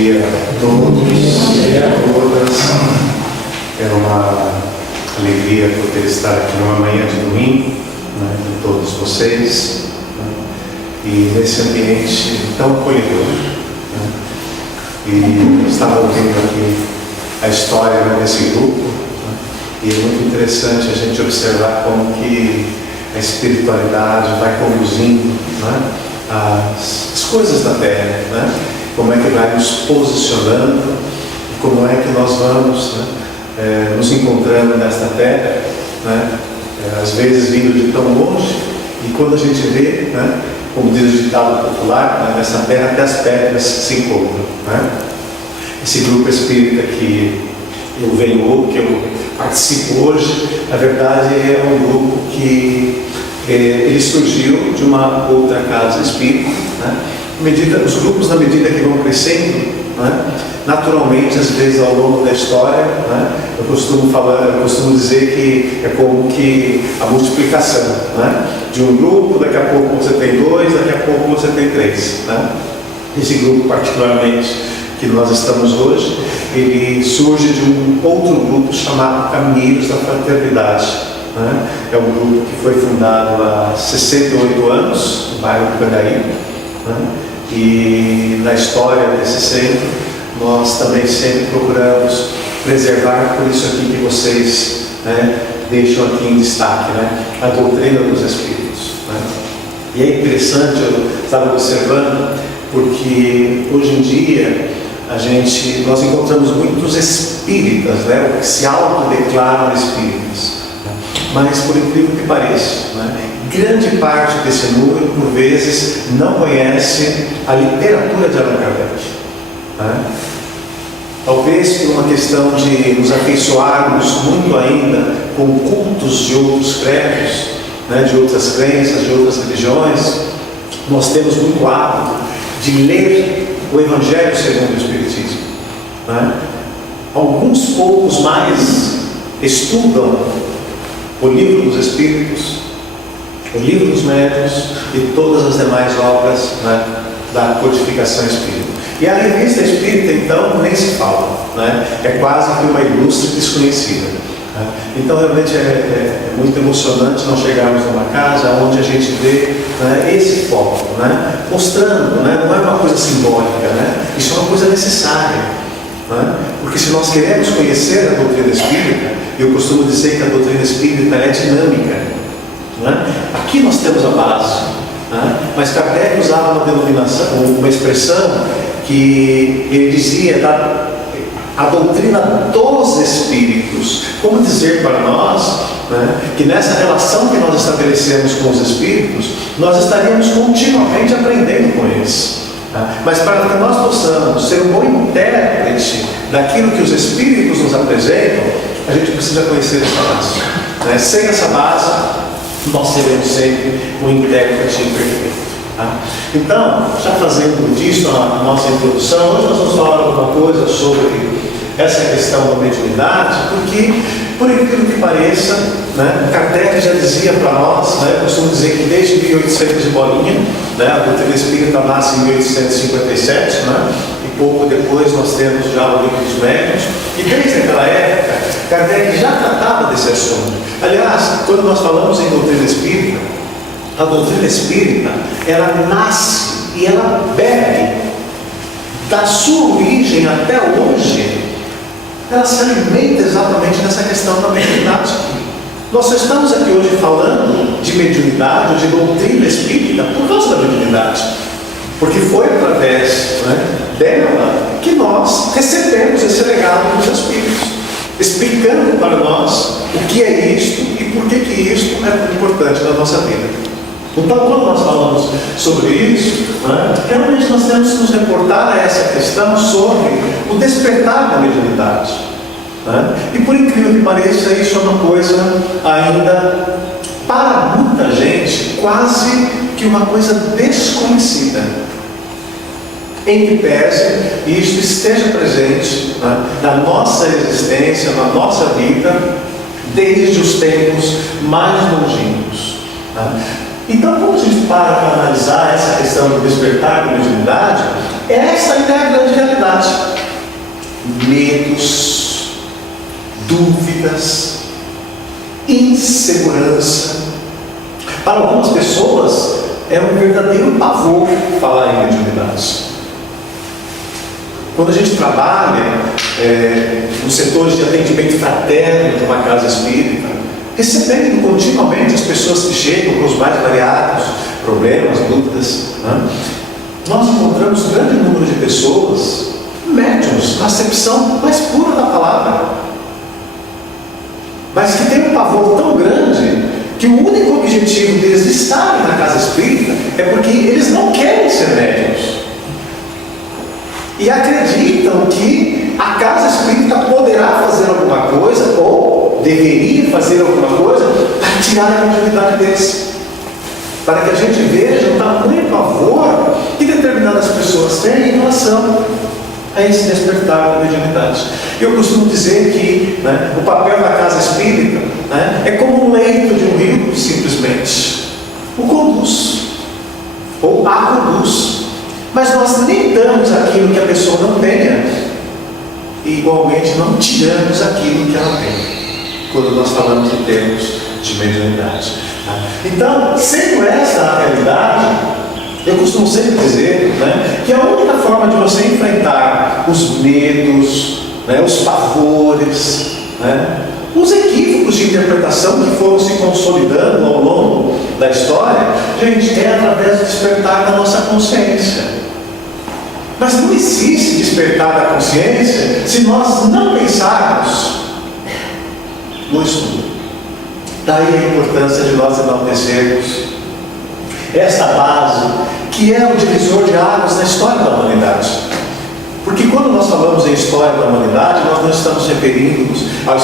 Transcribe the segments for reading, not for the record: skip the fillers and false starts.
dia a todos e a todas. É uma alegria poder estar aqui numa manhã de domingo, né, com todos vocês, né, e nesse ambiente tão acolhedor. Né, e estava ouvindo aqui a história, né, desse grupo, né, e é muito interessante a gente observar como que a espiritualidade vai conduzindo, né, as coisas da terra, né, como é que vai nos posicionando, como é que nós vamos, né, nos encontrando nesta terra, né, às vezes vindo de tão longe, e quando a gente vê, né, como diz o ditado popular, né, nessa terra até as pedras se encontram. Né. Esse grupo espírita que eu venho, que eu participo hoje, na verdade é um grupo que ele surgiu de uma outra casa espírita. Né. Os grupos, na medida que vão crescendo, né, naturalmente, às vezes ao longo da história, né, eu costumo dizer que é como que a multiplicação, né, de um grupo, daqui a pouco você tem dois, daqui a pouco você tem três. Né. Esse grupo, particularmente, que nós estamos hoje, ele surge de um outro grupo chamado Caminheiros da Fraternidade. Né. É um grupo que foi fundado há 68 anos, no bairro do Candaí. Né. E na história desse centro, nós também sempre procuramos preservar, por isso aqui que vocês, né, deixam aqui em destaque, né, a doutrina dos Espíritos. Né. E é interessante, eu estava observando, porque hoje em dia nós encontramos muitos espíritas, né, que se autodeclaram espíritas, né, mas por incrível que pareça, né, grande parte desse número, por vezes, não conhece a literatura de Allan Kardec. Né? Talvez por uma questão de nos afeiçoarmos muito ainda com cultos de outros credos, né, de outras crenças, de outras religiões, nós temos muito hábito de ler o Evangelho segundo o Espiritismo. Né? Alguns poucos mais estudam o Livro dos Espíritos, o Livro dos Médiuns e todas as demais obras, né, da codificação espírita. E a revista espírita, então, nem se fala. Né? É quase que uma ilustre desconhecida. Né? Então, realmente é muito emocionante nós chegarmos numa casa onde a gente vê, né, esse foco, né, mostrando, né, não é uma coisa simbólica, né? Isso é uma coisa necessária. Né? Porque se nós queremos conhecer a doutrina espírita, eu costumo dizer que a doutrina espírita é dinâmica. Né? Aqui nós temos a base, né? Mas Kardec usava uma denominação, uma expressão que ele dizia a doutrina dos Espíritos. Como dizer para nós, né, que nessa relação que nós estabelecemos com os Espíritos, nós estaríamos continuamente aprendendo com eles. Né? Mas para que nós possamos ser um bom intérprete daquilo que os Espíritos nos apresentam, a gente precisa conhecer essa base. Né? Sem essa base, nós seremos sempre um intérprete perfeito. Tá? Então, já fazendo disso a nossa introdução, hoje nós vamos falar alguma coisa sobre essa questão da mediunidade, porque, por incrível que pareça, né, Kardec já dizia para nós, né, eu costumo dizer que desde 1800 e bolinha, né, a doutrina espírita nasce em 1857, né, e pouco depois nós temos já o Livro dos Médiuns, e desde aquela época, Kardec já tratava desse assunto. Aliás, quando nós falamos em doutrina espírita, a doutrina espírita, ela nasce e ela bebe da sua origem até hoje, ela se alimenta exatamente dessa questão da mediunidade. Nós só estamos aqui hoje falando de mediunidade, de doutrina espírita, por causa da mediunidade. Porque foi através, né, dela que nós recebemos esse legado dos Espíritos, explicando para nós o que é isto e por que isto é importante na nossa vida. Então, quando nós falamos sobre isso, né, realmente nós temos que nos reportar a essa questão sobre o despertar da mediunidade. Né? E por incrível que pareça, isso é uma coisa ainda, para muita gente, quase que uma coisa desconhecida. Em que pese isso esteja presente, né, na nossa existência, na nossa vida, desde os tempos mais longínquos. Né? Então, quando a gente para analisar essa questão do despertar da mediunidade, essa ainda é a grande realidade. medos, dúvidas, insegurança. Para algumas pessoas é um verdadeiro pavor falar em mediunidade. Quando a gente trabalha nos setores de atendimento fraterno de uma casa espírita, recebendo continuamente as pessoas que chegam com os mais variados problemas, dúvidas, né? Nós encontramos um grande número de pessoas, médiuns, na acepção mais pura da palavra, mas que tem um pavor tão grande que o único objetivo deles de estarem na casa espírita é porque eles não querem ser médiuns e acreditam que a casa espírita poderá fazer alguma coisa ou deveria fazer alguma coisa para tirar a mediunidade deles, para que a gente veja o tamanho pavor que determinadas pessoas têm em relação a esse despertar da mediunidade. Eu costumo dizer que, né, o papel da casa espírita, né, é como um leito de um rio, simplesmente. O conduz, ou a conduz. Mas nós nem damos aquilo que a pessoa não tenha, e igualmente não tiramos aquilo que ela tem, quando nós falamos em termos de mediunidade. Então, sendo essa a realidade, eu costumo sempre dizer, né, que a única forma de você enfrentar os medos, né, os pavores, né, os equívocos de interpretação que foram se consolidando ao longo da história, gente, é através do despertar da nossa consciência. Mas não existe despertar da consciência se nós não pensarmos no estudo. Daí a importância de nós enaltecermos esta base, que é o divisor de águas na história da humanidade. Porque quando nós falamos em história da humanidade, nós não estamos referindo-nos ao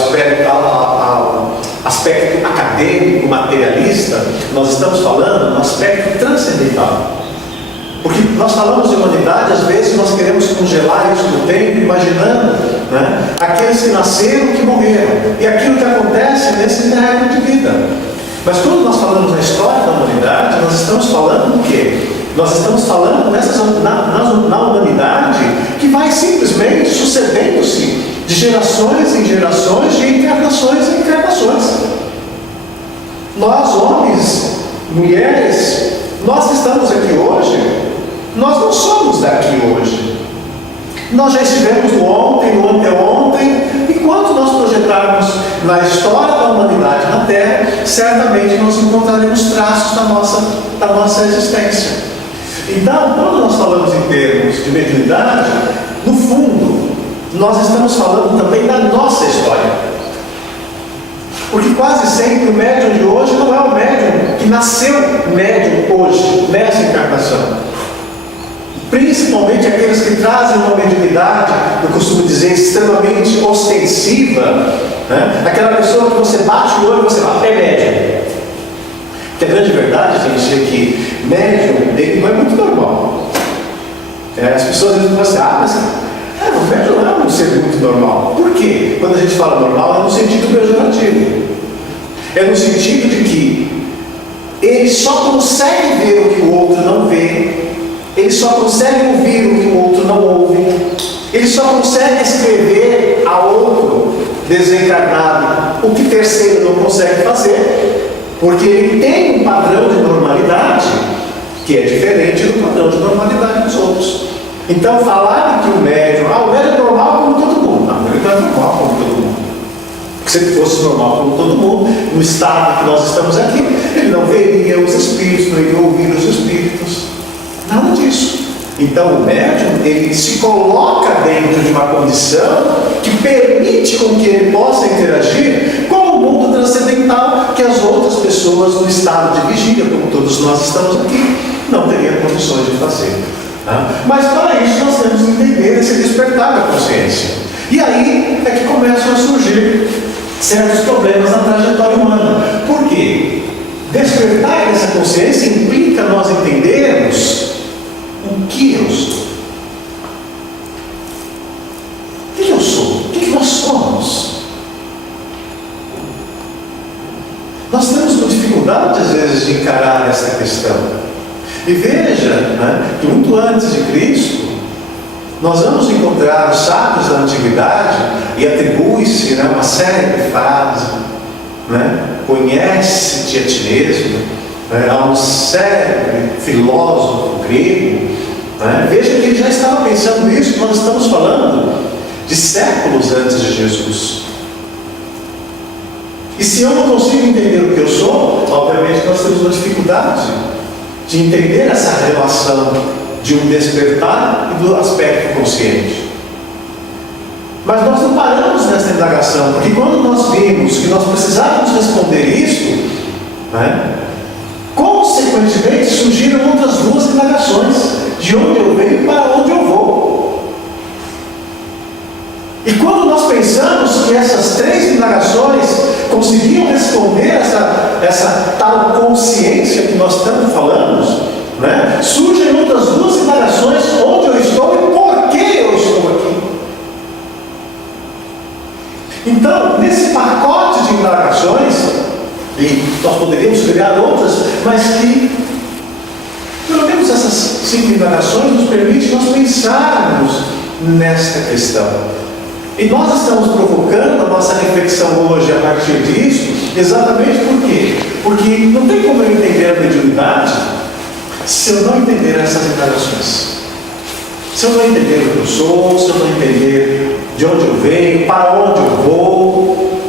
aspecto acadêmico, materialista, nós estamos falando no aspecto transcendental. Porque nós falamos de humanidade, às vezes nós queremos congelar isso no tempo, imaginando, né, aqueles que nasceram, que morreram, e aquilo que acontece nesse interregno de vida. Mas quando nós falamos na história da humanidade, nós estamos falando do quê? Nós estamos falando na humanidade que vai simplesmente sucedendo-se de gerações em gerações, de encarnações em encarnações. Nós, homens, mulheres, nós que estamos aqui hoje, nós não somos daqui hoje. Nós já estivemos no ontem, no anteontem. Enquanto nós projetarmos na história da humanidade na Terra, certamente nós encontraremos traços da nossa existência. Então, quando nós falamos em termos de mediunidade, no fundo, nós estamos falando também da nossa história. Porque quase sempre o médium de hoje não é o médium que nasceu médium hoje, nessa encarnação. Principalmente aqueles que trazem uma mediunidade, eu costumo dizer, extremamente ostensiva, né? Aquela pessoa que você bate o olho e você fala, é médium. Porque a grande verdade, gente, é que médium, ele não é muito normal. As pessoas às vezes falam assim, mas o médium não é um ser muito normal. Por quê? Quando a gente fala normal, é no sentido pejorativo. É no sentido de que ele só consegue ver o que o outro não vê, ele só consegue ouvir o que o outro não ouve, ele só consegue escrever a outro desencarnado o que terceiro não consegue fazer, porque ele tem um padrão de normalidade que é diferente do padrão de normalidade dos outros. Então, falar que o médium é normal como todo mundo. Não, ele não é normal como todo mundo. Porque se ele fosse normal como todo mundo, no estado que nós estamos aqui, ele não veria os espíritos, não iria ouvir os espíritos. Nada disso. Então, o médium, ele se coloca dentro de uma condição que permite com que ele possa interagir com o mundo transcendental que as outras pessoas no estado de vigília, como todos nós estamos aqui, não teriam condições de fazer. Mas para isso nós temos que entender esse despertar da consciência. E aí é que começam a surgir certos problemas na trajetória humana. Por quê? Despertar dessa consciência implica nós entendermos o que eu sou. O que eu sou? O que nós somos? Nós temos uma dificuldade às vezes de encarar essa questão. E veja, né, que muito antes de Cristo, nós vamos encontrar os sábios da antiguidade e atribui-se, né, uma série de frases, né? Conhece-te a ti mesmo, né? Há um célebre filósofo grego, né? Veja que ele já estava pensando nisso. Nós estamos falando de séculos antes de Jesus. E se eu não consigo entender o que eu sou, obviamente nós temos uma dificuldade de entender essa relação de um despertar e do aspecto consciente. Mas nós não paramos nessa indagação, porque quando nós vimos que nós precisávamos responder isso, né, consequentemente surgiram outras duas indagações: de onde eu venho e para onde eu vou. E quando nós pensamos que essas três indagações conseguiam responder essa tal consciência que nós tanto falamos, né, surgem outras duas indagações: onde eu estou e por que eu estou aqui. Então, nesse pacote de indagações, e nós poderíamos criar outras, mas que, pelo menos essas 5 indagações nos permitem nós pensarmos nesta questão. E nós estamos provocando a nossa reflexão hoje a partir disso, exatamente por quê? Porque não tem como eu entender a mediunidade se eu não entender essas indagações. Se eu não entender o que eu sou, se eu não entender de onde eu venho, para onde eu vou,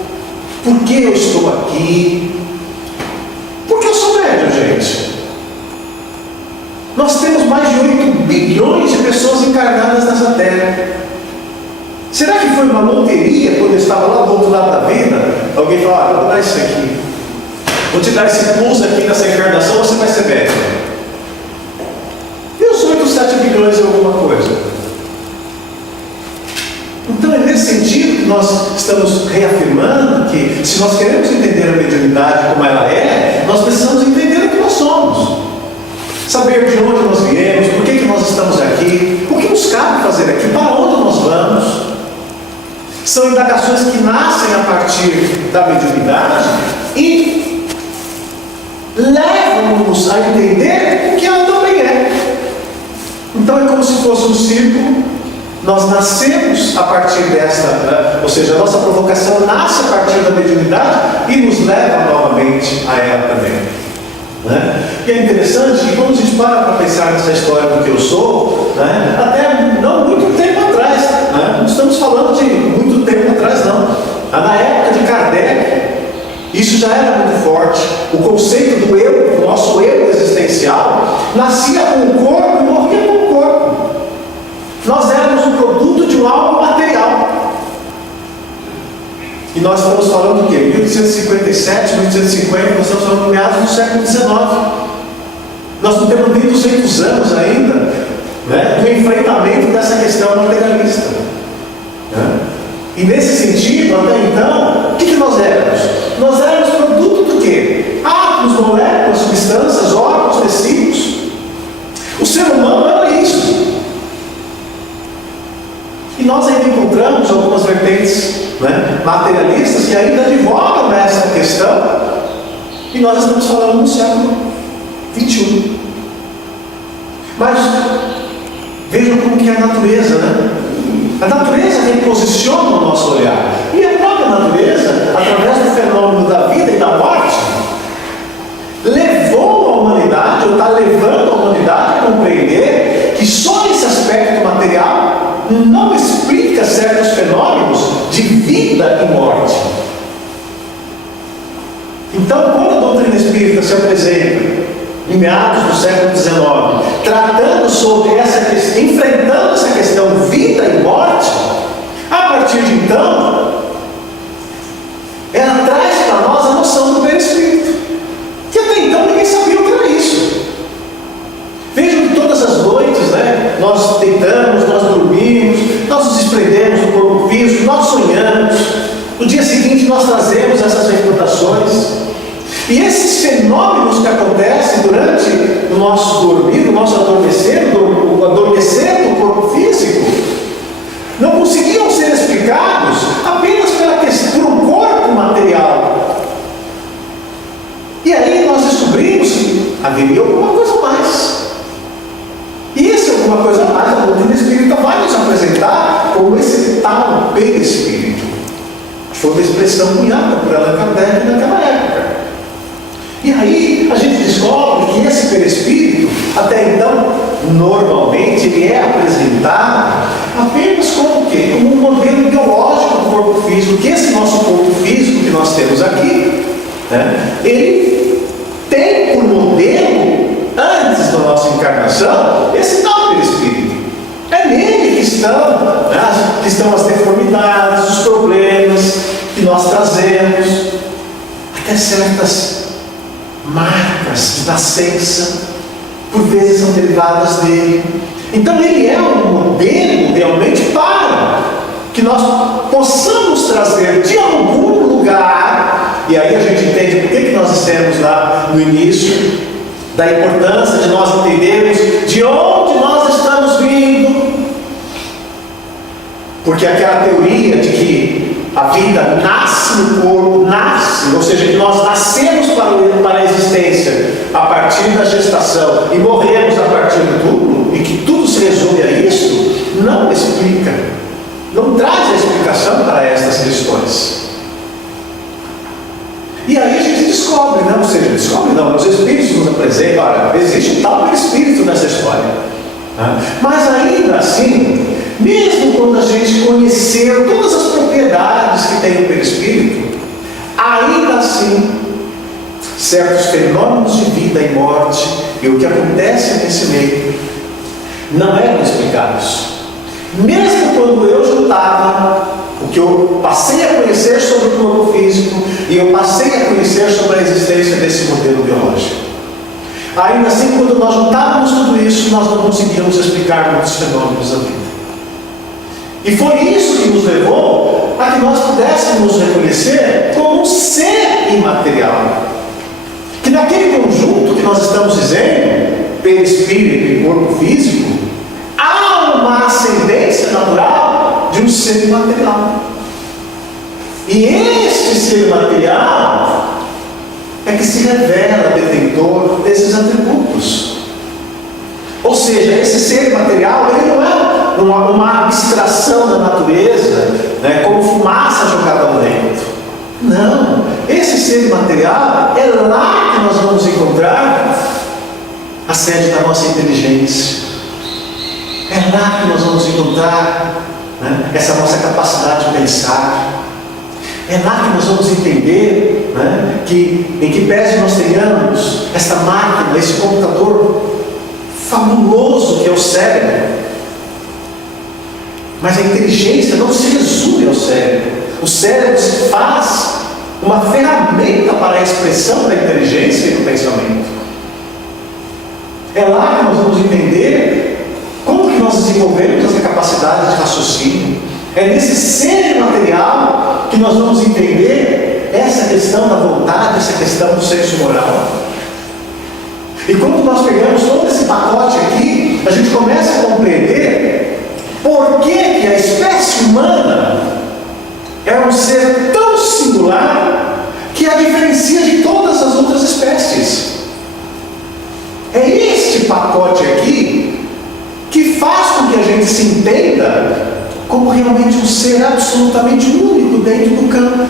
por que eu estou aqui. Porque eu sou médium, gente. Nós temos mais de 8 bilhões de pessoas encarnadas nessa terra. Será que foi uma loteria quando eu estava lá do outro lado da vida? Alguém falou: olha, vou dar isso aqui, vou te dar esse plus aqui nessa encarnação, você vai ser médium. E os 8, 7 bilhões é alguma coisa? Então é nesse sentido que nós estamos reafirmando que, se nós queremos entender a mediunidade como ela é, nós precisamos entender o que nós somos, saber de onde nós viemos, por que nós estamos aqui, o que nos cabe fazer aqui, para onde nós vamos. São indagações que nascem a partir da mediunidade e levam-nos a entender o que ela também é. Então é como se fosse um círculo. Nós nascemos a partir desta, ou seja, a nossa provocação nasce a partir da mediunidade e nos leva novamente a ela também, né? E é interessante que quando a gente para pensar nessa história do que eu sou, né, até não muito tempo atrás, né, não estamos falando de muito tempo atrás não, na época de Kardec, isso já era muito forte. O conceito do eu, o nosso eu existencial, nascia com o corpo e morria com o corpo. Nós éramos um produto de um algo material. E nós estamos falando do quê? 1857, 1850, nós estamos falando de meados do século XIX. Nós não temos nem 200 anos ainda, né, do enfrentamento dessa questão materialista, né? E nesse sentido, até então, o que nós éramos? Nós éramos produto do quê? Átomos, moléculas, substâncias, órgãos, tecidos. O ser humano era isso. E nós ainda encontramos algumas vertentes, né, materialistas que ainda advogam nessa questão. E nós estamos falando no século XXI. Mas vejam como que é a natureza, né? A natureza reposiciona o nosso olhar. E a própria natureza, através do fenômeno da vida e da morte, levou a humanidade, ou está levando a humanidade a compreender que só esse aspecto material não explica certos fenômenos de vida e morte. Então, quando a doutrina espírita se apresenta em meados do século XIX, tratando sobre essa questão, enfrentando essa questão vida e morte, a partir de então, ela traz para nós a noção do perispírito, que até então ninguém sabia o que era isso. Vejam que todas as noites, né, nós deitamos, nós dormimos, nós nos desprendemos do corpo físico, nós sonhamos. No dia seguinte nós trazemos essas recordações. E esses fenômenos que acontecem durante o nosso dormir, o nosso adormecer, o adormecer do corpo físico, não conseguiam ser explicados apenas por um corpo material. E aí nós descobrimos que haveria alguma coisa a mais. E esse alguma coisa a mais, a doutrina espírita vai nos como esse tal perispírito. Foi uma expressão cunhada por Allan Kardec naquela época. E aí a gente descobre que esse perispírito, até então, normalmente ele é apresentado apenas como o quê? Como um modelo biológico do corpo físico, que esse nosso corpo físico que nós temos aqui, né, ele tem por modelo, antes da nossa encarnação, esse tal perispírito. É nele que estão as deformidades, os problemas que nós trazemos, até certas marcas de nascença, por vezes são derivadas dele. Então ele é um modelo realmente para que nós possamos trazer de algum lugar, e aí a gente entende por que nós dissemos lá no início, da importância de nós entendermos de onde nós estamos vindo. Porque aquela teoria de que a vida nasce no corpo, ou seja, que nós nascemos para a existência a partir da gestação e morremos a partir do túmulo, e que tudo se resume a isso, não explica, não traz a explicação para estas questões. E aí a gente descobre, né? Ou seja, os espíritos nos apresentam, olha, existe um tal perispírito nessa história. Mas ainda assim, mesmo quando a gente conhecer todas as propriedades que tem o perispírito, ainda assim, certos fenômenos de vida e morte e o que acontece nesse meio não eram explicados. Mesmo quando eu juntava o que eu passei a conhecer sobre o corpo físico e eu passei a conhecer sobre a existência desse modelo biológico, ainda assim, quando nós juntávamos tudo isso, nós não conseguíamos explicar muitos fenômenos da vida. E foi isso que nos levou a que nós pudéssemos nos reconhecer como um ser imaterial. Que naquele conjunto que nós estamos dizendo, perispírito e corpo físico, há uma ascendência natural de um ser imaterial. E este ser imaterial é que se revela detentor desses atributos. Ou seja, esse ser material, ele não é uma abstração da natureza, né, como fumaça jogada ao vento. Não, esse ser material é lá que nós vamos encontrar a sede da nossa inteligência. É lá que nós vamos encontrar, né, essa nossa capacidade de pensar. É lá que nós vamos entender, né, que em que pese nós tenhamos essa máquina, esse computador fabuloso que é o cérebro, mas a inteligência não se resume ao cérebro. O cérebro se faz uma ferramenta para a expressão da inteligência e do pensamento. É lá que nós vamos entender como que nós desenvolvemos essa capacidade de raciocínio. É nesse ser material que nós vamos entender essa questão da vontade, essa questão do senso moral. E quando nós pegamos todo esse pacote aqui, a gente começa a compreender por que a espécie humana é um ser tão singular que a diferencia de todas as outras espécies. É este pacote aqui que faz com que a gente se entenda como realmente um ser absolutamente único dentro do campo,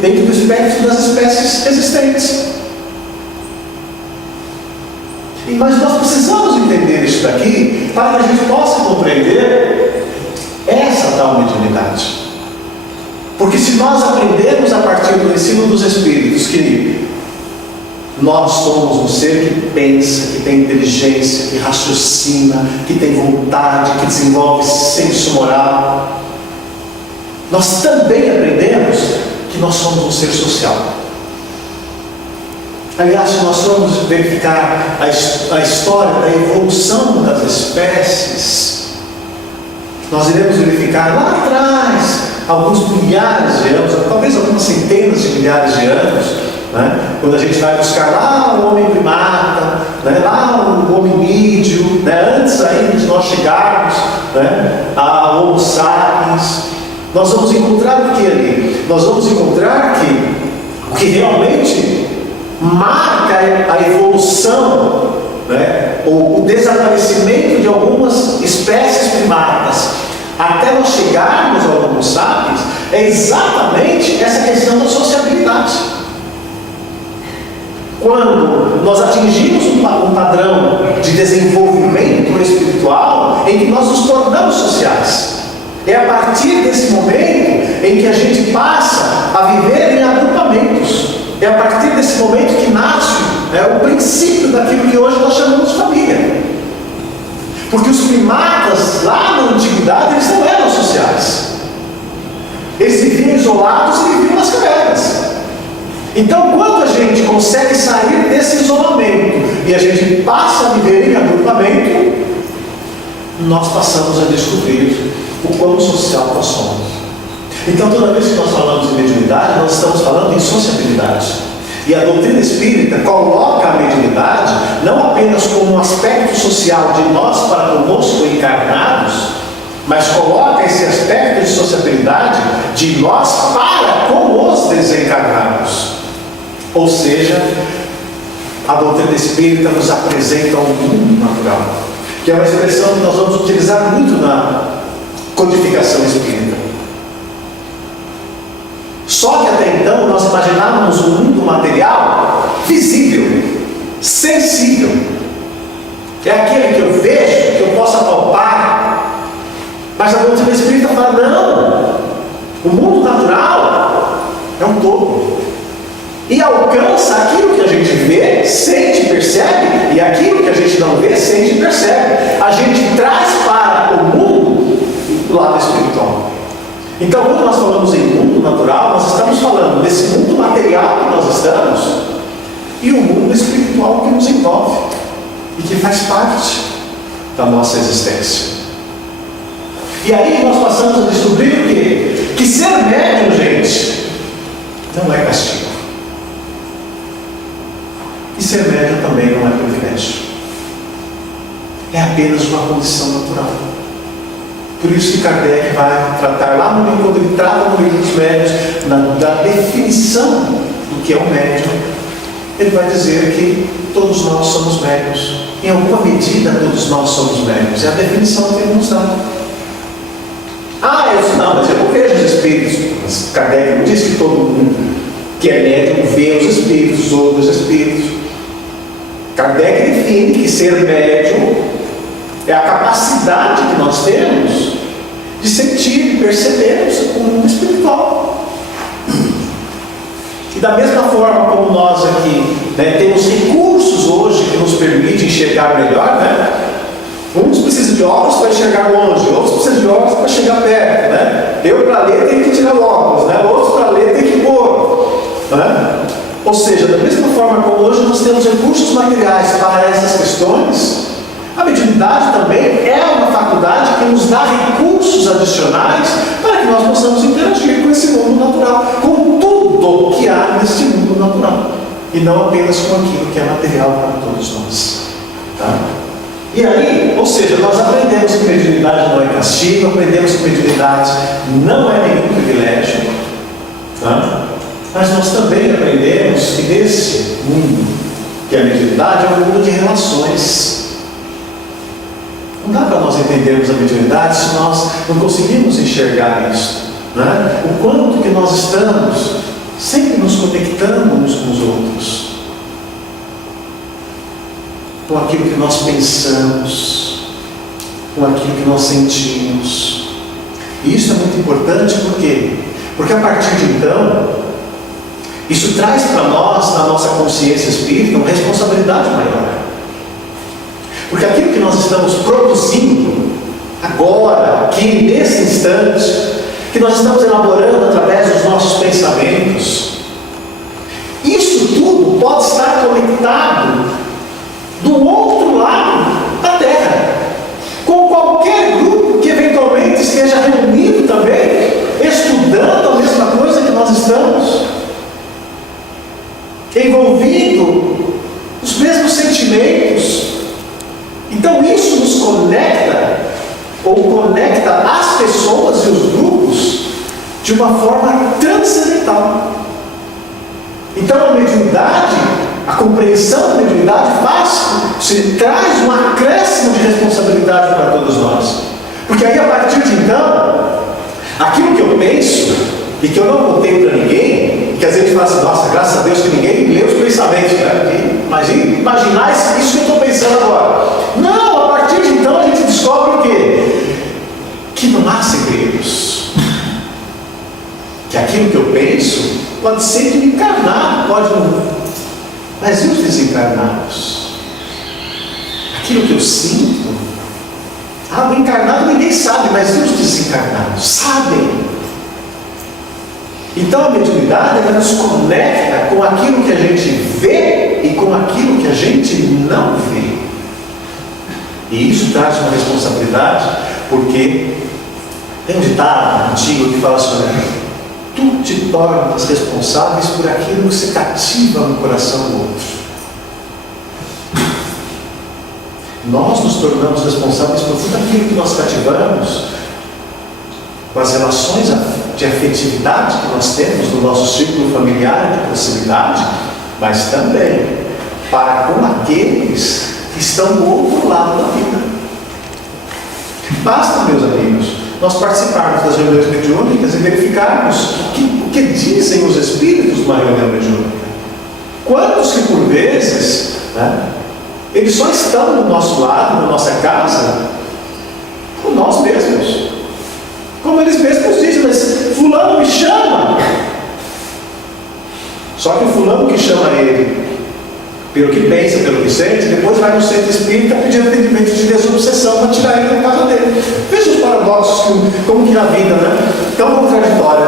dentro do espectro das espécies existentes. Mas nós precisamos entender isso daqui para que a gente possa compreender essa tal mediunidade. Porque se nós aprendermos a partir do ensino dos Espíritos que nós somos um ser que pensa, que tem inteligência, que raciocina, que tem vontade, que desenvolve senso moral, nós também aprendemos que nós somos um ser social. Aliás, se nós formos verificar a história da evolução das espécies, nós iremos verificar lá atrás, alguns milhares de anos, talvez algumas centenas de milhares de anos, né? Quando a gente vai buscar lá o homem primata, né? Lá o hominídeo, né? Antes ainda de nós chegarmos, né? A Homo sapiens, nós vamos encontrar o que ali? Nós vamos encontrar que o que realmente marca a evolução, né? O desaparecimento de algumas espécies primatas até nós chegarmos ao Homo sapiens, é exatamente essa questão da sociabilidade. Quando nós atingimos um padrão de desenvolvimento espiritual em que nós nos tornamos sociais. É a partir desse momento em que a gente passa a viver em agrupamentos. É a partir desse momento que nasce o princípio daquilo que hoje nós chamamos de família. Porque os primatas, lá na antiguidade, eles não eram sociais. Eles viviam isolados e viviam nas cavernas. Então, quando a gente consegue sair desse isolamento e a gente passa a viver em agrupamento, nós passamos a descobrir o quão social nós somos. Então, toda vez que nós falamos de mediunidade, nós estamos falando em sociabilidade. E a doutrina espírita coloca a mediunidade não apenas como um aspecto social de nós para conosco encarnados, mas coloca esse aspecto de sociabilidade de nós para com os desencarnados. Ou seja, a doutrina espírita nos apresenta um mundo natural, que é uma expressão que nós vamos utilizar muito na codificação espírita. Só que até então nós imaginávamos um mundo material visível, sensível. É aquele que eu vejo, que eu posso apalpar. Mas a doutrina espírita fala, não, o mundo natural é um todo. E alcança aquilo que a gente vê, sente e percebe, e aquilo que a gente não vê, sente e percebe. A gente traz para o mundo o lado espiritual. Então, quando nós falamos em mundo natural, nós estamos falando desse mundo material que nós estamos e o mundo espiritual que nos envolve e que faz parte da nossa existência. E aí nós passamos a descobrir o quê? Que ser médium, gente, não é castigo. E ser médium também não é privilégio. É apenas uma condição natural. Por isso que Kardec vai tratar lá no livro, quando ele trata no livro dos médiuns, da definição do que é o médium, ele vai dizer que todos nós somos médiuns. Em alguma medida, todos nós somos médiuns. É a definição que ele nos dá. Não, mas eu não vejo os espíritos. Mas Kardec não diz que todo mundo que é médium vê os espíritos, ouve os espíritos. Kardec define que ser médium é a capacidade que nós temos de sentir e perceber o mundo espiritual. E da mesma forma como nós aqui temos recursos hoje que nos permitem enxergar melhor, uns precisam de óculos para enxergar longe, outros precisam de óculos para chegar perto. Eu para ler tenho que tirar o óculos, outros para ler tem que pôr. Ou seja, da mesma forma como hoje nós temos recursos materiais para essas questões, a mediunidade também é uma faculdade que nos dá recursos adicionais para que nós possamos interagir com esse mundo natural, com tudo que há neste mundo natural, e não apenas com aquilo que é material para todos nós. E aí, ou seja, nós aprendemos que mediunidade não é castigo, aprendemos que mediunidade não é nenhum privilégio, mas nós também aprendemos que nesse mundo, que é a mediunidade, é um mundo de relações. Não dá para nós entendermos a mediunidade se nós não conseguimos enxergar isso. O quanto que nós estamos sempre nos conectando uns com os outros, com aquilo que nós pensamos, com aquilo que nós sentimos. E isso é muito importante porque a partir de então, isso traz para nós, na nossa consciência espírita, uma responsabilidade maior. Porque aquilo que nós estamos produzindo agora, aqui, nesse instante, que nós estamos elaborando através dos nossos pensamentos, isso tudo pode estar conectado do outro lado da Terra, com qualquer grupo que eventualmente esteja reunido também, estudando a mesma coisa que nós estamos, envolvido nos mesmos sentimentos. Então isso nos conecta, ou conecta as pessoas e os grupos de uma forma transcendental. Então a mediunidade, a compreensão da mediunidade traz um acréscimo de responsabilidade para todos nós. Porque aí, a partir de então, aquilo que eu penso e que eu não contei para ninguém, que às vezes a gente fala assim, nossa, graças a Deus que ninguém lê os pensamentos, né? Imaginar isso que eu estou pensando agora. Não, a partir de então a gente descobre o quê? Que não há segredos. Que aquilo que eu penso pode ser que o encarnado pode não. Mas e os desencarnados? Aquilo que eu sinto, o encarnado ninguém sabe, mas e os desencarnados? Sabem. Então a mediunidade, ela nos conecta com aquilo que a gente vê e com aquilo que a gente não vê. E isso traz uma responsabilidade, porque tem um ditado antigo que fala assim, tu te tornas responsáveis por aquilo que se cativa no coração do outro. Nós nos tornamos responsáveis por tudo aquilo que nós cativamos, com as relações de afetividade que nós temos no nosso círculo familiar de proximidade, mas também para com aqueles que estão do outro lado da vida. Basta, meus amigos, nós participarmos das reuniões mediúnicas e verificarmos o que dizem os espíritos numa reunião mediúnica. Quantos que por vezes, eles só estão do nosso lado, na nossa casa, por nós mesmos. Como eles mesmos dizem, mas fulano me chama. Só que o fulano que chama ele, pelo que pensa, pelo que sente, depois vai no centro espírita pedir atendimento de desobsessão para tirar ele da casa dele. Veja os paradoxos, como que na vida, tão contraditória,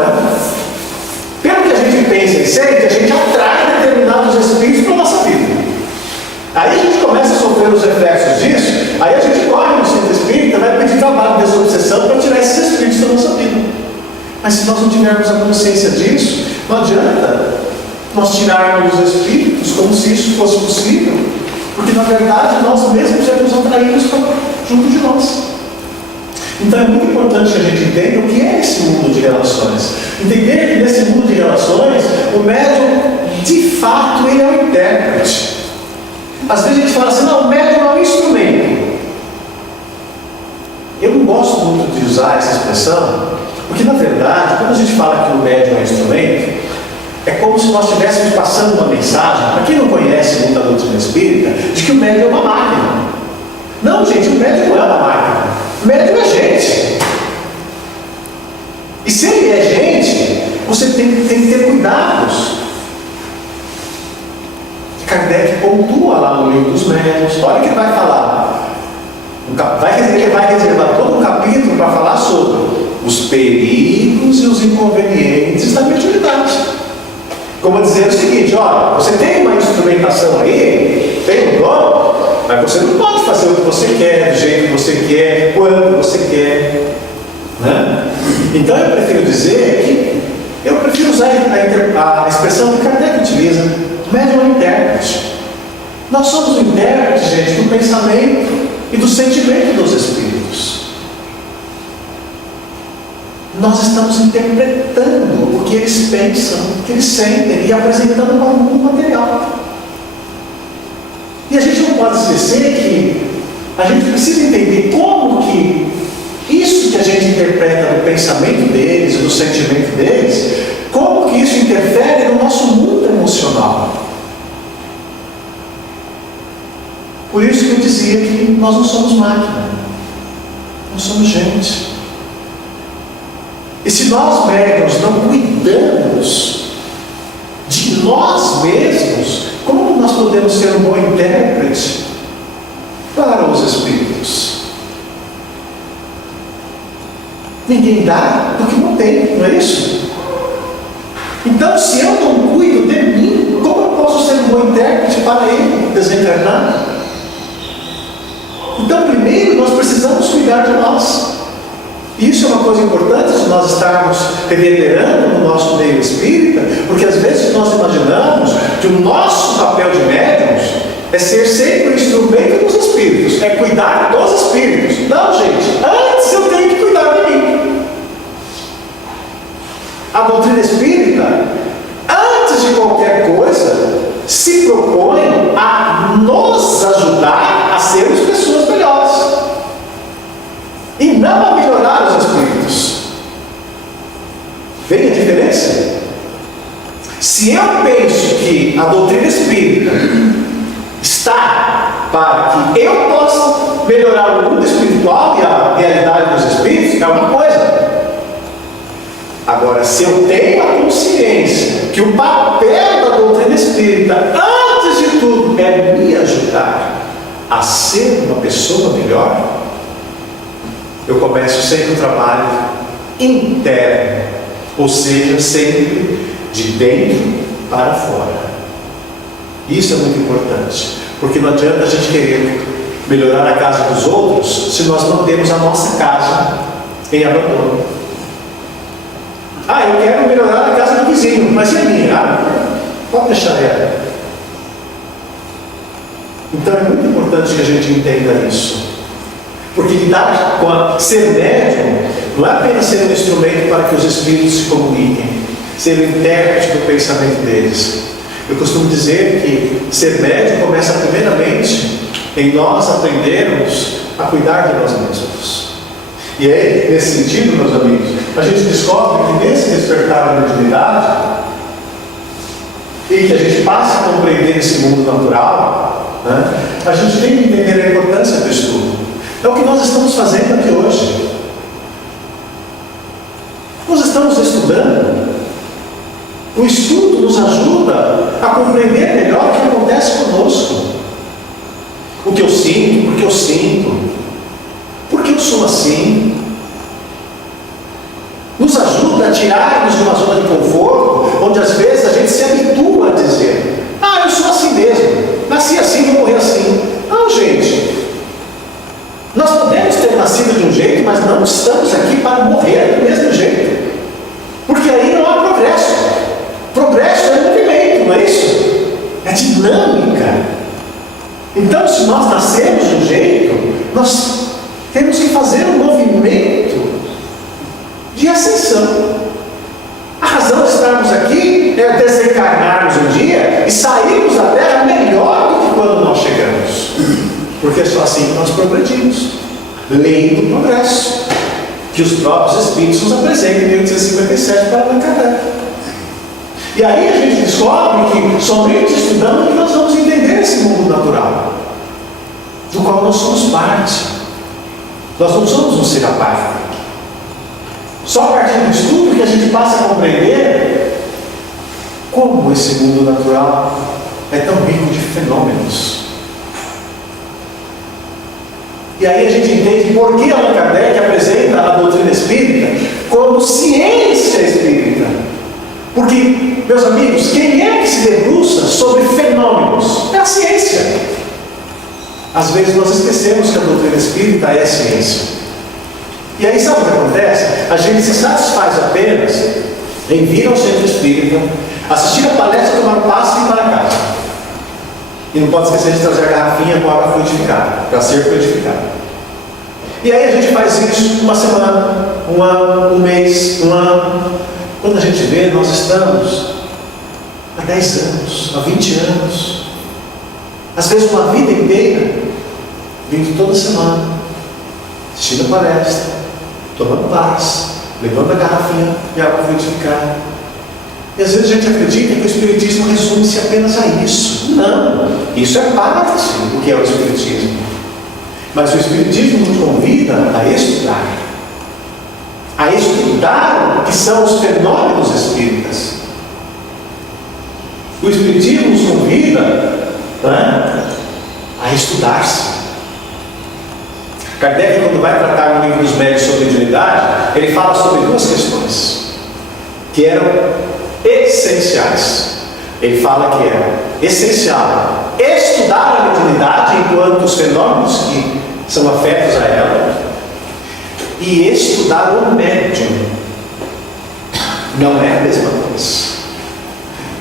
Pelo que a gente pensa e sente, a gente atrai determinados espíritos para a nossa vida. Aí a gente começa a sofrer os reflexos disso, aí a gente corre no centro espírita, vai pedir trabalho de desobsessão para tirar esses espíritos da nossa vida. Mas se nós não tivermos a consciência disso, não adianta nós tirarmos os espíritos como se isso fosse possível, porque na verdade nós mesmos já nos atraímos junto de nós. Então é muito importante que a gente entenda o que é esse mundo de relações. Entender que nesse mundo de relações, o médium, de fato, ele é um intérprete. Às vezes a gente fala assim, não, o médium é um instrumento. Eu não gosto muito de usar essa expressão, porque na verdade, quando a gente fala que o médium é um instrumento, é como se nós estivéssemos passando uma mensagem, para quem não conhece muito a doutrina espírita, de que o médium é uma máquina. Não, gente, o médium não é uma máquina. O médium é gente. E se ele é gente, você tem que ter cuidados. Kardec pontua lá no livro dos médiuns. Olha o que ele vai falar. Ele vai reservar todo um capítulo para falar sobre os perigos e os inconvenientes da mediunidade. Como dizer o seguinte, olha, você tem uma instrumentação aí, tem um dom, mas você não pode fazer o que você quer, do jeito que você quer, quando você quer. Então eu prefiro dizer que eu prefiro usar a expressão que Kardec utiliza. Médium é um intérprete. Nós somos o intérprete, gente, do pensamento e do sentimento dos espíritos. Nós estamos interpretando o que eles pensam, o que eles sentem e apresentando para o mundo material. E a gente não pode esquecer que a gente precisa entender como que isso que a gente interpreta no pensamento deles, no sentimento deles, como que isso interfere no nosso mundo emocional. Por isso que eu dizia que nós não somos máquina, nós somos gente. E se nós médiuns não cuidamos de nós mesmos, como nós podemos ser um bom intérprete para os espíritos? Ninguém dá do que não tem, não é isso? Então, se eu não cuido de mim, como eu posso ser um bom intérprete para ele desencarnar? Então, primeiro, nós precisamos cuidar de nós. Isso é uma coisa importante de nós estarmos reverberando no nosso meio espírita, porque às vezes nós imaginamos que o nosso papel de médiuns é ser sempre o instrumento dos espíritos, é cuidar dos espíritos. Não, gente, antes eu tenho que cuidar de mim. A doutrina espírita, antes de qualquer coisa, se propõe a nos ajudar a sermos pessoas melhores. E não a Vem a diferença? Se eu penso que a doutrina espírita está para que eu possa melhorar o mundo espiritual e a realidade dos espíritos, é uma coisa. Agora, se eu tenho a consciência que o papel da doutrina espírita, antes de tudo, é me ajudar a ser uma pessoa melhor, eu começo sempre o trabalho interno, ou seja, sempre de dentro para fora. Isso é muito importante, porque não adianta a gente querer melhorar a casa dos outros se nós não temos a nossa casa em abandono. Eu quero melhorar a casa do vizinho, mas e a minha? Pode deixar ela. Então é muito importante que a gente entenda isso, porque lidar com ser médium não é apenas ser um instrumento para que os espíritos se comuniquem, ser o intérprete do pensamento deles. Eu costumo dizer que ser médium começa primeiramente em nós aprendermos a cuidar de nós mesmos. E aí, nesse sentido, meus amigos, a gente descobre que nesse despertar da mediunidade, e que a gente passa a compreender esse mundo natural, a gente tem que entender a importância do estudo. É o que nós estamos fazendo aqui hoje. Nós estamos estudando. O estudo nos ajuda a compreender melhor o que acontece conosco. O que eu sinto, por que eu sinto, por que eu sou assim. Nos ajuda a tirarmos de uma zona de conforto, onde às vezes a gente se habitua a dizer: eu sou assim mesmo, nasci assim, vou morrer assim. Não, gente, nós podemos ter nascido de um jeito, mas não estamos aqui para morrer do mesmo jeito, porque aí não há progresso. Progresso é movimento, não é isso? É dinâmica. Então, se nós nascemos de um jeito, nós temos que fazer um movimento de ascensão. A razão de estarmos aqui é desencarnarmos um dia e sairmos da Terra melhor do que quando nós chegamos, porque é só assim que nós progredimos. Lei do progresso, que os próprios Espíritos nos apresentam em 1857 para Allan Kardec. E aí a gente descobre que somente estudando que nós vamos entender esse mundo natural, do qual nós somos parte. Nós não somos um ser à parte. Só a partir do estudo que a gente passa a compreender como esse mundo natural é tão rico de fenômenos. E aí a gente entende por que Allan Kardec apresenta a doutrina espírita como ciência espírita. Porque, meus amigos, quem é que se debruça sobre fenômenos? É a ciência. Às vezes nós esquecemos que a doutrina espírita é ciência. E aí sabe o que acontece? A gente se satisfaz apenas em vir ao centro espírita, assistir a palestra, tomar um passe e ir para casa. E não pode esquecer de trazer a garrafinha com água fluidificada, para ser fluidificada. E aí a gente faz isso uma semana, um ano, um mês, um ano. Quando a gente vê, nós estamos há 10 anos, há 20 anos, às vezes uma vida inteira, vindo toda semana, assistindo a palestra, tomando paz, levando a garrafinha de água fluidificada. E às vezes a gente acredita que o Espiritismo resume-se apenas a isso. Não, isso é parte do que é o Espiritismo. Mas o Espiritismo nos convida a estudar o que são os fenômenos espíritas. O Espiritismo nos convida a estudar-se. Kardec, quando vai tratar no livro dos médios sobre mediunidade, ele fala sobre duas questões que eram essenciais. Ele fala que era essencial estudar a mediunidade enquanto os fenômenos que são afetos a ela, e estudar o médium. Não é a mesma coisa.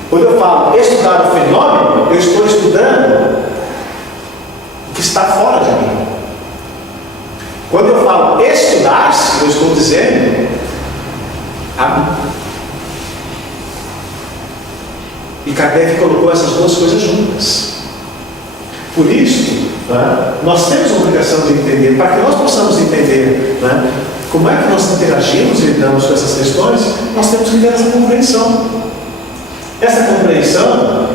Quando eu falo estudar o fenômeno, eu estou estudando o que está fora de mim. Quando eu falo estudar-se, eu estou dizendo a mim. E Kardec colocou essas duas coisas juntas. Por isso, nós temos a obrigação de entender, para que nós possamos entender como é que nós interagimos e lidamos com essas questões, nós temos que ter essa compreensão. Essa compreensão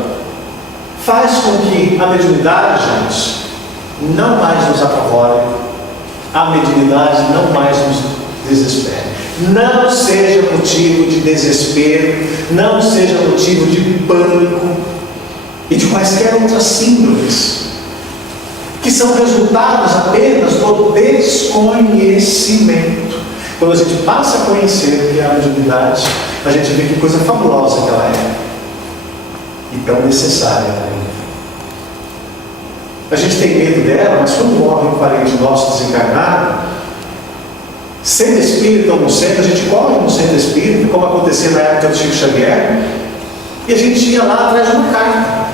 faz com que a mediunidade, gente, não mais nos apavore, a mediunidade não mais nos desespere. Não seja motivo de desespero, não seja motivo de pânico e de quaisquer outras síndromes, que são resultados apenas do desconhecimento. Quando a gente passa a conhecer o que é a mediunidade, a gente vê que coisa fabulosa que ela é e tão necessária ainda. A gente tem medo dela, mas quando morre um parente nosso desencarnado, sendo espírita ou não sendo, a gente corre no centro espírita, como acontecia na época do Chico Xavier, e a gente ia lá atrás de uma carta,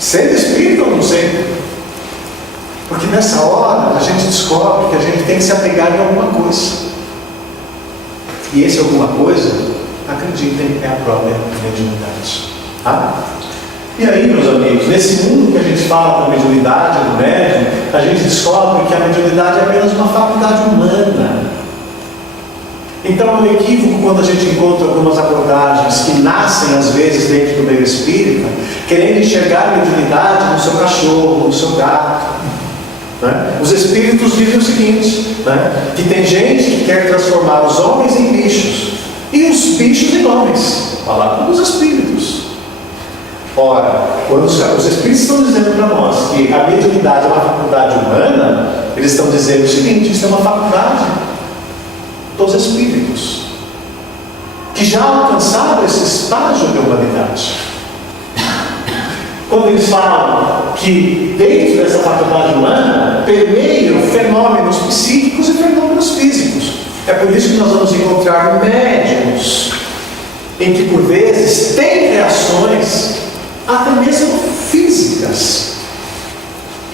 sendo espírita ou não sendo. Porque nessa hora a gente descobre que a gente tem que se apegar em alguma coisa. E esse alguma coisa, acreditem, é a própria mediunidade. Tá? E aí, meus amigos, nesse mundo que a gente fala da mediunidade, do médium, a gente descobre que a mediunidade é apenas uma faculdade humana. Então é um equívoco quando a gente encontra algumas abordagens que nascem às vezes dentro do meio espírita, querendo enxergar a mediunidade no seu cachorro, no seu gato. Né? Os espíritos dizem o seguinte, né? Que tem gente que quer transformar os homens em bichos e os bichos em homens. Falar com os espíritos. Ora, quando os espíritos estão dizendo para nós que a mediunidade é uma faculdade humana, eles estão dizendo o seguinte: isso é uma faculdade dos espíritos que já alcançaram esse estágio de humanidade. Quando eles falam que dentro dessa faculdade humana permeiam fenômenos psíquicos e fenômenos físicos, é por isso que nós vamos encontrar médiuns em que por vezes tem reações até mesmo físicas,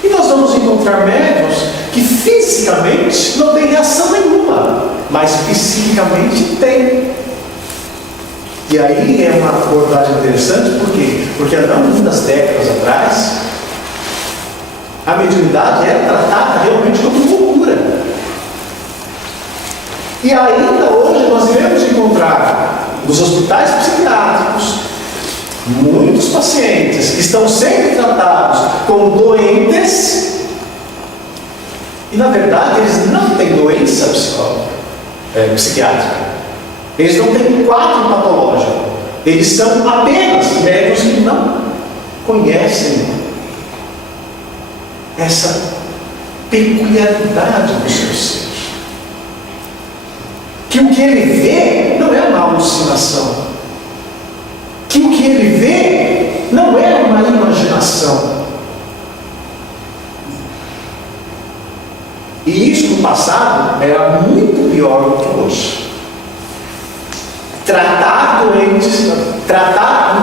e nós vamos encontrar médiuns que fisicamente não tem reação nenhuma, mas psiquicamente tem. E aí é uma abordagem interessante, por quê? Porque há não muitas décadas atrás, a mediunidade era tratada realmente como loucura. E ainda hoje nós iremos encontrar nos hospitais psiquiátricos muitos pacientes que estão sendo tratados como doentes, e na verdade eles não têm doença psiquiátrica. Eles não têm quadro patológico. Eles são apenas médicos que não conhecem essa peculiaridade do seu ser. Que o que ele vê não é uma alucinação. Que o que ele vê não é uma imaginação. E isso no passado era muito pior do que hoje. Tratar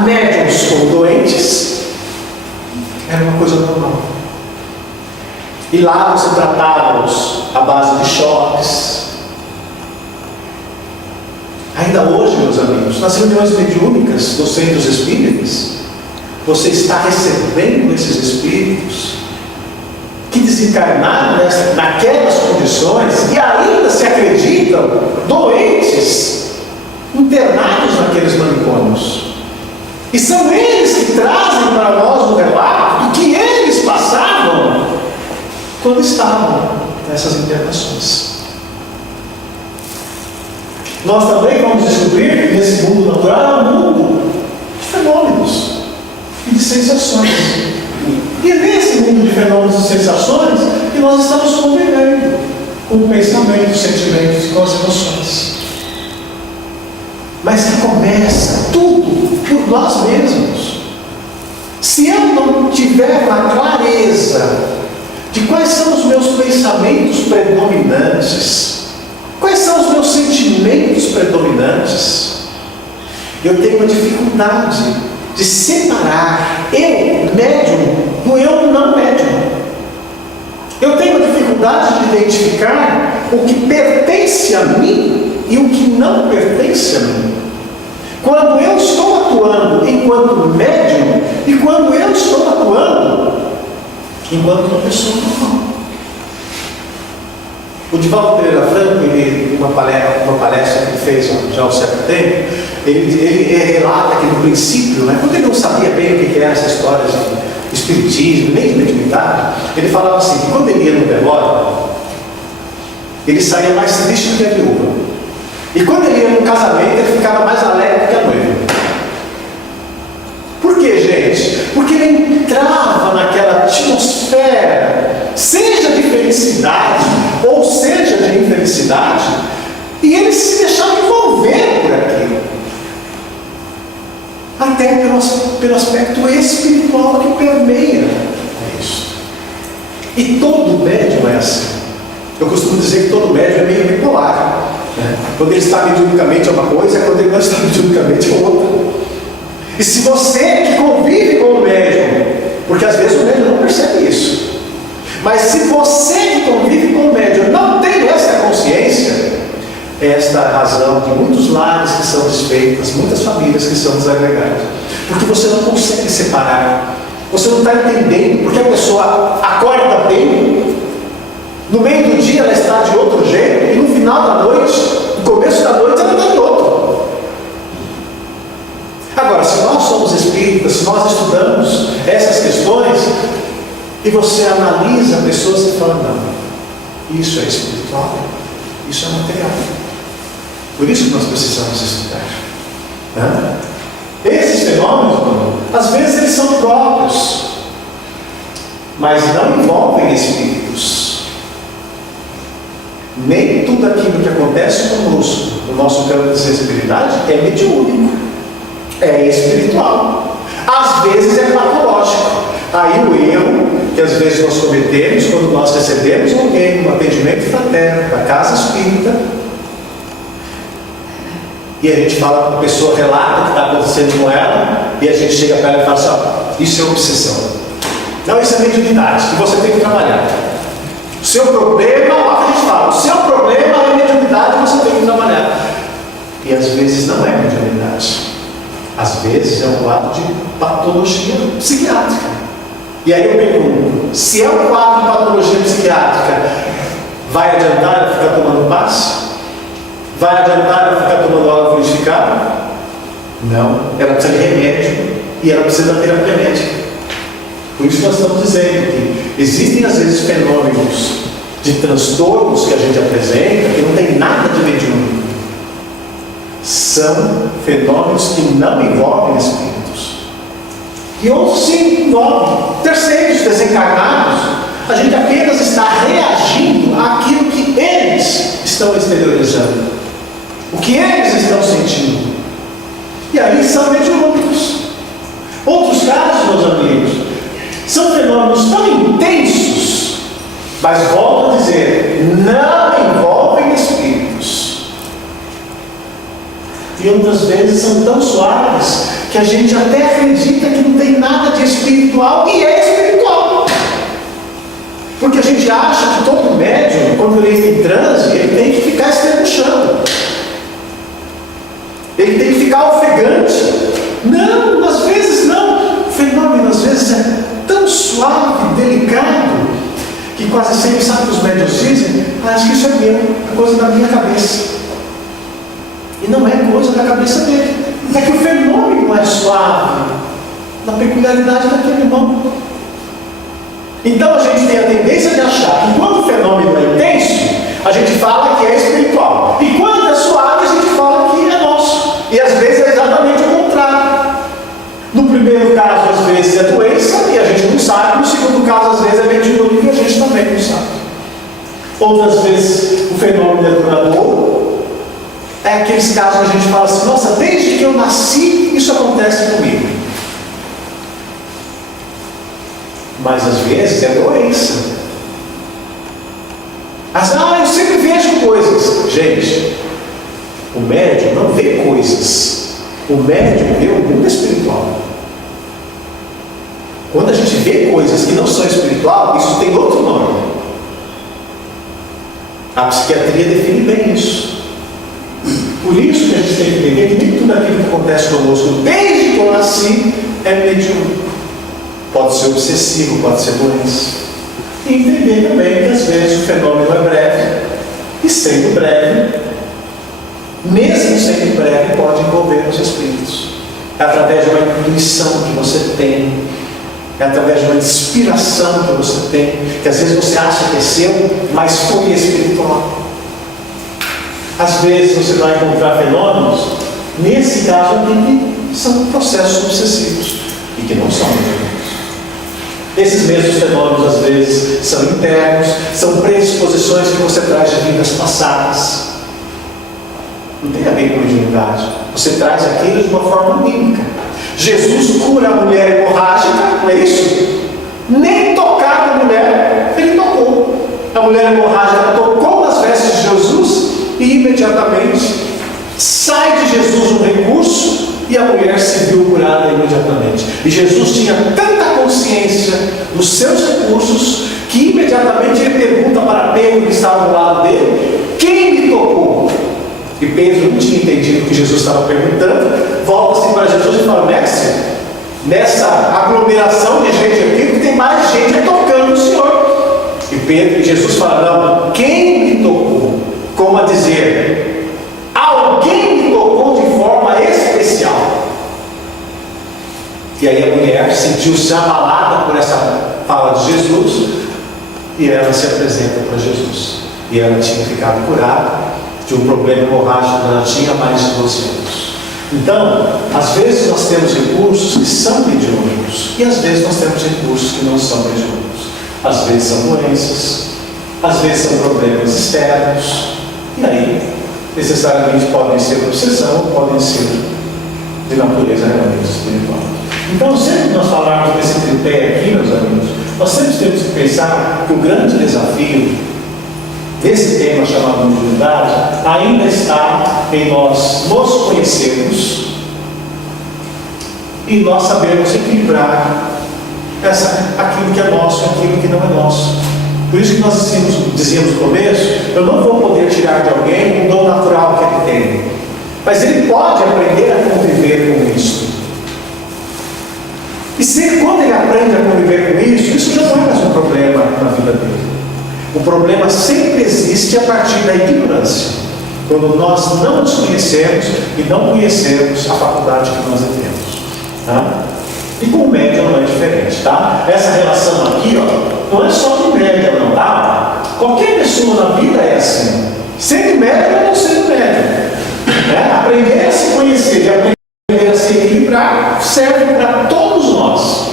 médiuns como doentes era uma coisa normal. E lá você tratava-os à base de choques. Ainda hoje, meus amigos, nas reuniões mediúnicas dos centros espíritas, você está recebendo esses espíritos que desencarnaram naquelas condições e ainda se acreditam doentes, internados naqueles manicômios. E são eles que trazem para nós o relato do que eles passavam quando estavam nessas internações. Nós também vamos descobrir que nesse mundo natural é um mundo de fenômenos e de sensações. E é nesse mundo de fenômenos e sensações que nós estamos convivendo com o pensamento, os sentimentos e com as emoções. Mas que começa tudo por nós mesmos. Se eu não tiver uma clareza de quais são os meus pensamentos predominantes, quais são os meus sentimentos predominantes, eu tenho uma dificuldade de separar eu, médium, do eu não médium. Eu tenho uma dificuldade de identificar o que pertence a mim e o que não pertence a mim. Quando eu estou atuando enquanto médium e quando eu estou atuando enquanto uma pessoa normal. O Divaldo Pereira Franco, uma palestra que ele fez já há um certo tempo, ele relata que no princípio, né, quando ele não sabia bem o que era essa história de espiritismo, nem de mediunidade, ele falava assim, que quando ele ia no velório, ele saía mais triste do que a viúva. E quando ele ia no casamento, ele ficava mais alegre do que a noiva. Por quê, gente? Porque ele entrava naquela atmosfera, seja de felicidade ou seja de infelicidade, e ele se deixava envolver por aquilo. Até pelo aspecto espiritual que permeia isso. E todo médium é assim. Eu costumo dizer que todo médium é meio bipolar. Né? Quando ele está mediunicamente é uma coisa, quando ele não está mediunicamente é outra. E se você que convive com o médium, porque às vezes o médium não percebe isso, mas se você que convive com o médium não tem essa consciência, é esta a razão de muitos lares que são desfeitos, muitas famílias que são desagregadas, porque você não consegue separar, você não está entendendo, porque a pessoa acorda bem, no meio do dia ela está de outro jeito, e no final da noite, no começo da noite, ela está de outro. Agora, se nós somos espíritas, se nós estudamos essas questões, e você analisa pessoas que falam, não, isso é espiritual, isso é material. Por isso que nós precisamos estudar. Né? Esses fenômenos, às vezes eles são próprios, mas não envolvem espíritos. Nem tudo aquilo que acontece conosco, no nosso campo de sensibilidade, é mediúnico, é espiritual. Às vezes é patológico. Aí o erro que às vezes nós cometemos quando nós recebemos alguém no atendimento fraterno, da casa espírita, e a gente fala, a pessoa relata o que está acontecendo com ela, e a gente chega para ela e fala assim, isso é obsessão. Não, isso é mediunidade, que você tem que trabalhar. O seu problema, olha o que a gente fala, o seu problema é mediunidade, você tem que trabalhar. E às vezes não é mediunidade. Às vezes é um quadro de patologia psiquiátrica. E aí eu pergunto, se é um quadro de patologia psiquiátrica, vai adiantar ela ficar tomando passe? Vai adiantar ela ficar tomando água fluidificada? Não, ela precisa de remédio e ela precisa da terapia médica. Por isso nós estamos dizendo que existem às vezes fenômenos de transtornos que a gente apresenta que não tem nada de mediúnico. São fenômenos que não envolvem espíritos. E outros sim envolvem terceiros desencarnados. A gente apenas está reagindo àquilo que eles estão exteriorizando, o que eles estão sentindo. E aí são mediúnicos. Outros casos, meus amigos, são fenômenos tão intensos, mas volto a dizer, não envolvem espíritos. E outras vezes são tão suaves que a gente até acredita que não tem nada de espiritual, e é espiritual. Porque a gente acha que todo médium, quando ele entra em transe, ele tem que ficar estrebuchando, ele tem que ficar ofegante. Não, às vezes não. O fenômeno às vezes é tão suave, delicado, que quase sempre, sabe o que os médiuns dizem? Acho que isso é meu, é coisa da minha cabeça. E não é coisa da cabeça dele. É que o fenômeno é suave, na peculiaridade daquele irmão. Então a gente tem a tendência de achar que quando o fenômeno é intenso, a gente fala que é espiritual. E quando é suave, a gente fala que é nosso. E às vezes é exatamente o contrário. No primeiro caso, às vezes é doença e a gente não sabe. No segundo caso, às vezes é mediúnico e a gente também não sabe. Outras vezes o fenômeno é duradouro. É aqueles casos que a gente fala assim, nossa, desde que eu nasci, isso acontece comigo. Mas às vezes é doença. Eu sempre vejo coisas. Gente, o médium não vê coisas. O médium vê o mundo espiritual. Quando a gente vê coisas que não são espiritual, isso tem outro nome. A psiquiatria define bem isso. Por isso que a gente tem que entender que nem tudo aquilo que acontece conosco desde que eu nasci é mediúnico. Pode ser obsessivo, pode ser doença. E entender também que às vezes o fenômeno é breve e sendo breve, mesmo sendo breve, pode envolver os espíritos. É através de uma intuição que você tem, é através de uma inspiração que você tem, que às vezes você acha que é seu, mas foi espiritual. Às vezes você vai encontrar fenômenos, nesse caso aqui, que são processos obsessivos e que não são mediúnicos. Esses mesmos fenômenos, às vezes, são internos, são predisposições que você traz de vidas passadas. Não tem a ver com mediunidade. Você traz aquilo de uma forma mímica. Jesus cura a mulher hemorrágica, não é isso? Nem tocar a mulher, ele tocou. A mulher hemorrágica tocou nas vestes de Jesus e imediatamente sai de Jesus um recurso e a mulher se viu curada imediatamente. E Jesus tinha tanta consciência dos seus recursos que imediatamente ele pergunta para Pedro, que estava do lado dele: quem me tocou? E Pedro não tinha entendido o que Jesus estava perguntando, volta-se para Jesus e fala: mestre, nessa aglomeração de gente aqui, tem mais gente tocando o Senhor. E Jesus fala: não, quem me tocou? Como a dizer, alguém me tocou de forma especial. E aí a mulher sentiu-se abalada por essa fala de Jesus, e ela se apresenta para Jesus. E ela tinha ficado curada de um problema hemorrágico, ela tinha mais de 12 anos. Então, às vezes nós temos recursos que são mediúnicos, e às vezes nós temos recursos que não são mediúnicos. Às vezes são doenças, às vezes são problemas externos, e aí, necessariamente podem ser obsessão ou podem ser de natureza realmente espiritual. Então, sempre que nós falarmos desse tripé aqui, meus amigos, nós sempre temos que pensar que o grande desafio desse tema chamado mediunidade ainda está em nós nos conhecermos e nós sabermos equilibrar aquilo que é nosso e aquilo que não é nosso. Por isso que nós dizíamos no começo: eu não vou poder tirar de alguém o dom natural que ele tem, mas ele pode aprender a conviver com isso. E quando ele aprende a conviver com isso já não é mais um problema na vida dele. O problema sempre existe a partir da ignorância, quando nós não nos conhecemos e não conhecemos a faculdade que nós temos. Tá? E com o médium não é diferente, tá? Essa relação aqui, ó, não é só com o médium, não, tá? Qualquer pessoa na vida é assim. Sendo médium ou não sendo médium. Né? Aprender a se conhecer e aprender a se equilibrar serve para todos nós.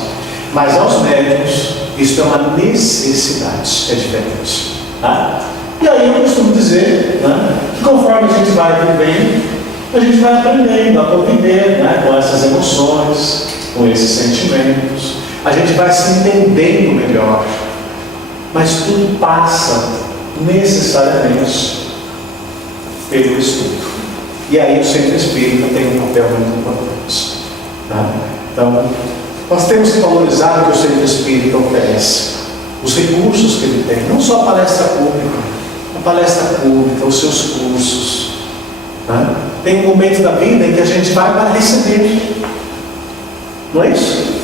Mas aos médiums, isso é uma necessidade, é diferente. Tá? E aí eu costumo dizer, né, que conforme a gente vai vivendo, a gente vai aprendendo a conviver, né, com essas emoções, com esses sentimentos, a gente vai se entendendo melhor, mas tudo passa necessariamente pelo estudo. E aí o centro espírita tem um papel muito importante. Tá? Então, nós temos que valorizar o que o centro espírita oferece, os recursos que ele tem, não só a palestra pública, os seus cursos. Tá? Tem um momento da vida em que a gente vai para receber. Não é isso?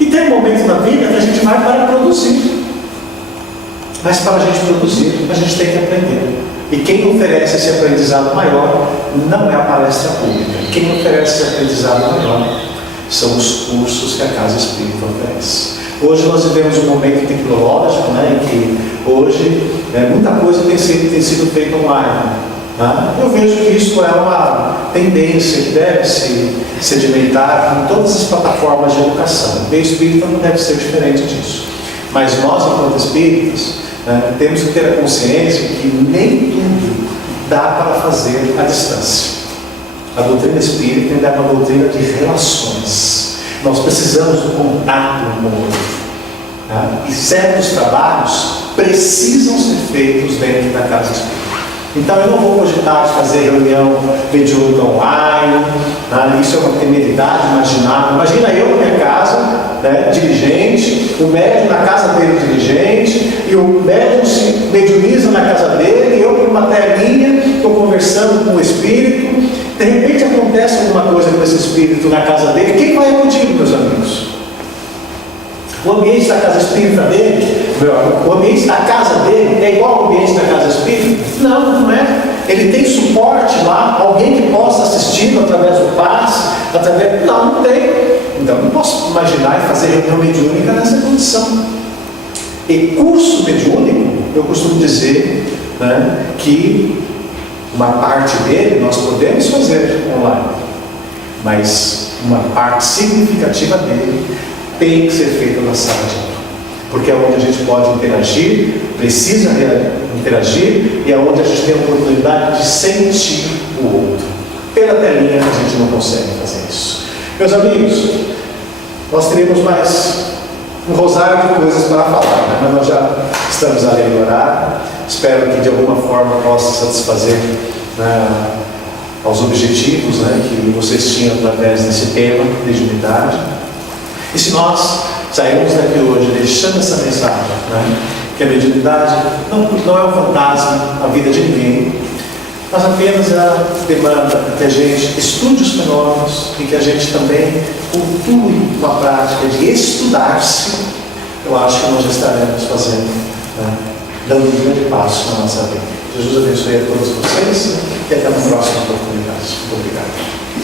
E tem um momento na vida que a gente vai para produzir. Mas para a gente produzir, a gente tem que aprender. E quem oferece esse aprendizado maior não é a palestra pública. Quem oferece esse aprendizado maior são os cursos que a Casa Espírita oferece. Hoje nós vivemos um momento tecnológico, né, em que hoje muita coisa tem sido feita online. Tá? Eu vejo que isso é uma tendência que deve se sedimentar em todas as plataformas de educação. O meio espírita não deve ser diferente disso. Mas nós, enquanto espíritas, temos que ter a consciência que nem tudo dá para fazer à distância. A doutrina espírita ainda é uma doutrina de relações. Nós precisamos do contato um com o outro. Tá? E certos trabalhos precisam ser feitos dentro da Casa Espírita. Então eu não vou cogitar de fazer reunião mediúnica online, tá? Isso é uma temeridade imaginável. Imagina eu na minha casa, né, dirigente, o médium na casa dele dirigente, e o médium se mediuniza na casa dele, e eu com uma telinha, estou conversando com o espírito, de repente acontece alguma coisa com esse espírito na casa dele, quem vai acudir, meus amigos? O ambiente da casa espírita dele o ambiente da casa dele é igual ao ambiente da casa espírita? Não, não é. Ele tem suporte lá, alguém que possa assistir através do passe, através. Não, não tem. Então não posso imaginar e fazer reunião mediúnica nessa condição. E curso mediúnico, eu costumo dizer, né, que uma parte dele nós podemos fazer online, mas uma parte significativa dele tem que ser feita na sala de aula, porque é onde a gente pode interagir, precisa interagir, e é onde a gente tem a oportunidade de sentir o outro. Pela telinha a gente não consegue fazer isso. Meus amigos, nós teremos mais um rosário de coisas para falar, né? Mas nós já estamos ali no horário. Espero que de alguma forma possa satisfazer, né, aos objetivos, né, que vocês tinham através desse tema, mediunidade. E se nós sairmos daqui hoje deixando essa mensagem, né, que a mediunidade não é um fantasma na vida de ninguém, mas apenas ela demanda que a gente estude os fenômenos e que a gente também cultue uma prática de estudar-se. Eu acho que nós já estaremos fazendo, né, dando um grande passo na nossa vida. Jesus abençoe a todos vocês e até uma próxima oportunidade. Muito obrigado.